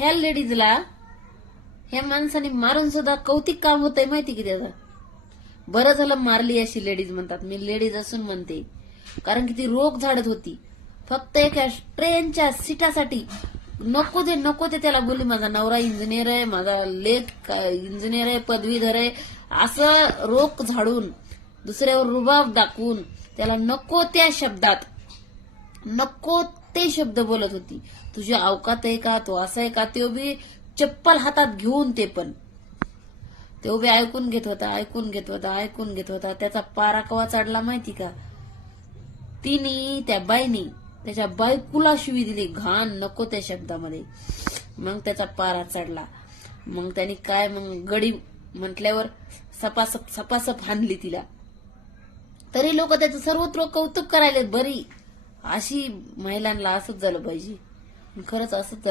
ह्या लेडीजला ह्या माणसाने मारून सुद्धा कौतिक काम होतंय माहिती की त्याचं. बरं झालं मारली अशी लेडीज म्हणतात. मी लेडीज असून म्हणते, कारण की ती रोग झाडत होती फक्त एका ट्रेनच्या सीटासाठी. नको ते त्याला बोलली माझा नवरा इंजिनियर आहे, माझा लेक इंजिनियर आहे, पदवीधर आहे, असं रोग झाडून दुसऱ्यावर रुबाब दाखवून त्याला नको त्या शब्दात नको ते शब्द बोलत होती. तुझी अवकात आहे का, तो असं आहे का, तो बी चप्पल हातात घेऊन ते पण तो बी ऐकून घेत होता. त्याचा पारा कवा चढला माहिती का? तिने त्या बाईनी त्याच्या बायकोला शिवी दिली घाण नको त्या शब्दामध्ये. मग त्याचा पारा चढला. मग त्यांनी काय मग गडी म्हटल्यावर सपासप हाणली तिला. तरी लोक त्याचं सर्वत्र कौतुक करायले. बरी अशी महिलांना असंच झालं पाहिजे. खरंच असंच झालं.